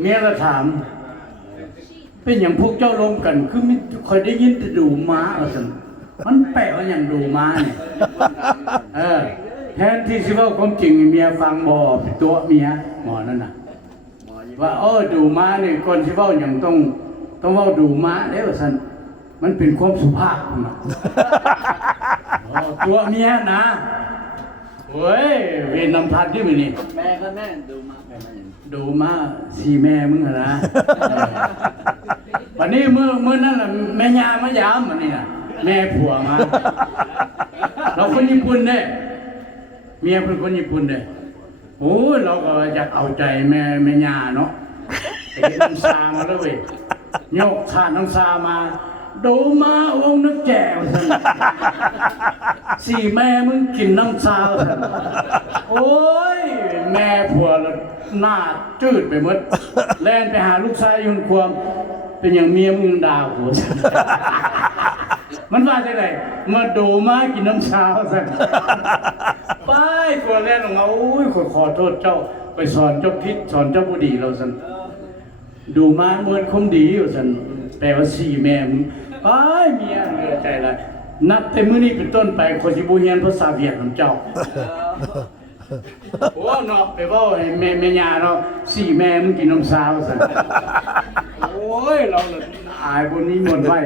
เมียก็ถามเป็นอย่างพวกเจ้าลงกันคือมิคอยได้ยินแต่ดูม้าสิมันแปลว่าอย่างดูม้าเนี่ยแทนที่สิว่าความจริงเมียฟังบอตัวเมียหมอนั่นน่ะว่าดูม้าเนี่ยก่อนสิว่าอย่างต้องว่าดูม้าแล้วสันมันเป็นความสุภาพนะตัวเมียนะเฮ้ยเวนนำพันที่มันนี่แม่ก็แม่ดูม้าสีแม่มึงนะวันนี้เมื่อนั่นแหละแม่ยามายามมันนี่นะแม่ผัวมาเราคนญี่ปุ่นเนี่ยเมียเป็นคนญี่ปุ่นเนี่ยโอ้เราก็อยากเอาใจแม่ยาเนาะไปกินน้ำซามาแล้วเว้ยโยกขาดน้ำซามาดูมาองค์นึกแก่สี่แม่มึงกินน้ำซาโอ้ยแม่ผัวหน้าจืดไปหมดแล่นไปหาลูกชายยุ่นความเป็นอย่างเมียมึงด่าหัวมันว่าจะไรมาดูมากินน้ำชาสั่นไปตัวแรกของเราโอ้ยขอโทษเจ้าไปสอนเจ้าพิษสอนเจ้าบุดีเราสั่นดูมาเมื่อคงดีอยู่สั่นแปลว่าสี่แม่มึงไปเมียเหลือใจเลยนับแต่มื้อนี้เป็นต้นไปคนสิบูเฮียนภาษาเวียดของเจ้าโอ้เนาะไปว่าแม่ยาเนาะสี่แม่มึงกินน้ำชาสั่นโอ้ยเราอายบนนี้หมดไว้